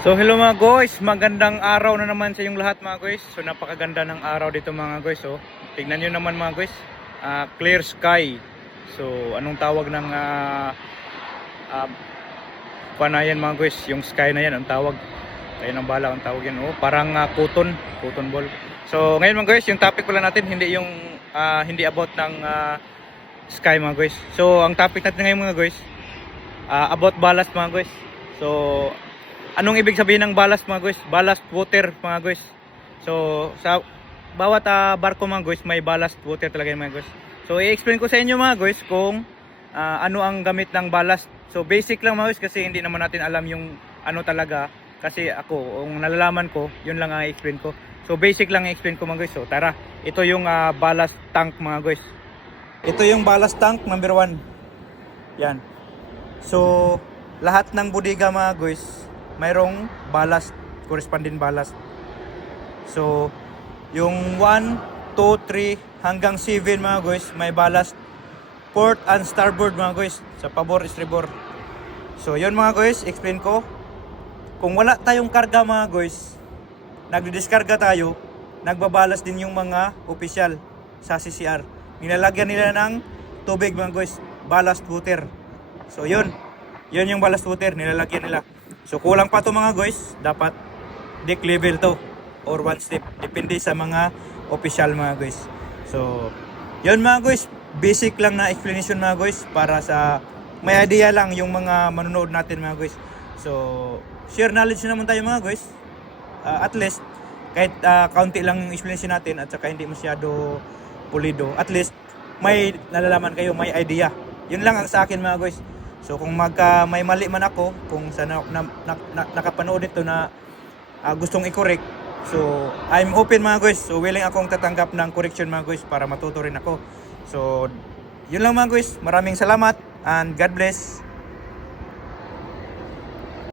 So hello mga guys, magandang araw na naman sa inyong lahat mga guys. So napakaganda ng araw dito mga guys. So tingnan nyo naman mga guys, clear sky. So anong tawag ng panayan mga guys, yung sky na yan ang tawag. Kayo ng bala ang tawag yan. Parang cotton ball. So ngayon mga guys, yung topic pala natin hindi about ng sky mga guys. So ang topic natin ngayon mga guys, about ballast mga guys. So anong ibig sabihin ng ballast mga guys? Ballast water mga guys. So sa bawat barko mga guys, may ballast water talaga mga guys. So i-explain ko sa inyo mga guys kung ano ang gamit ng ballast. So basic lang mga guys, kasi hindi naman natin alam yung ano talaga. Kasi ako, kung nalalaman ko, yun lang ang i-explain ko. So basic lang i-explain ko mga guys. So tara, ito yung ballast tank mga guys. Ito yung ballast tank number 1. Yan. So lahat ng bodega mga guys, mayroong ballast, corresponding ballast. So yung 1, 2, 3 hanggang 7 mga guys, may ballast port and starboard mga guys, sa pabor, estribor. So yun mga guys, explain ko. Kung wala tayong karga mga guys, nagdidiskarga tayo, nagbabalas din yung mga opisyal sa CCR. Nilalagyan nila ng tubig mga guys, ballast water. So yun yung ballast water, nilalagyan nila. So kulang pa to mga guys, dapat deck level to or 1 step, depende sa mga official mga guys. So yun mga guys, basic lang na explanation mga guys, para sa may idea lang yung mga manonood natin mga guys. So share knowledge naman tayo mga guys, at least kahit kaunti lang yung explanation natin at saka hindi masyado pulido, at least may nalalaman kayo, may idea. Yun lang ang sa akin mga guys. So kung may mali man ako, kung sa nakapanood ito na gustong i-correct, so I'm open mga guys. So willing akong tatanggap ng correction mga guys, para matuto rin ako. So yun lang mga guys, maraming salamat and God bless.